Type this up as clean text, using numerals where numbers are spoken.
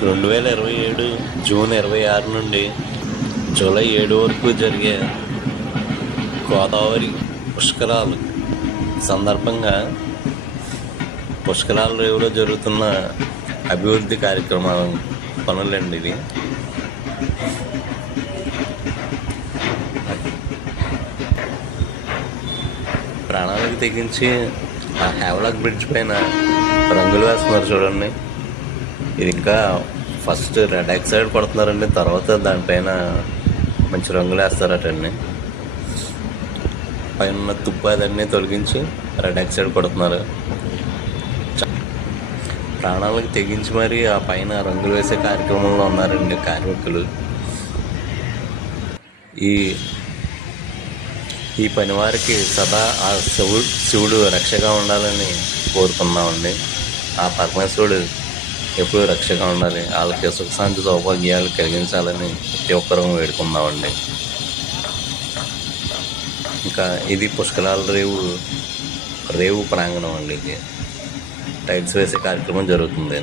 2027 June 26 నుండి July 7 వరకు జరిగే గోదావరి పుష్కరాలు సందర్భంగా పుష్కరాల రేవులో జరుగుతున్న అభివృద్ధి కార్యక్రమాల పనులండి ఇది. ప్రాణాలకు తెగించి ఆ హ్యావ్లాక్ బ్రిడ్జ్ పైన రంగులు వేస్తున్నారు చూడండి. ఇది ఇంకా ఫస్ట్ రెడ్ ఆక్సైడ్ కొడుతున్నారండి, తర్వాత దానిపైన మంచి రంగులు వేస్తారటండి. పైన తుప్పు అదన్నీ తొలగించి రెడ్ ఆక్సైడ్ కొడుతున్నారు. ప్రాణాలకు తెగించి మరి ఆ పైన రంగులు వేసే కార్యక్రమంలో ఉన్నారండి కార్మికులు. ఈ పని వారికి సదా ఆ శివుడు రక్షగా ఉండాలని కోరుకున్నామండి. ఆ పరమేశ్వరుడు ఎప్పుడు రక్షగా ఉండాలి, వాళ్ళకి సుఖశాంతి సౌభాగ్యాలు కలిగించాలని ప్రతి ఒక్కరూ వేడుకుందామండి. ఇంకా ఇది పుష్కరాల రేవు ప్రాంగణం అండి. ఇది టైల్స్ వేసే కార్యక్రమం జరుగుతుంది.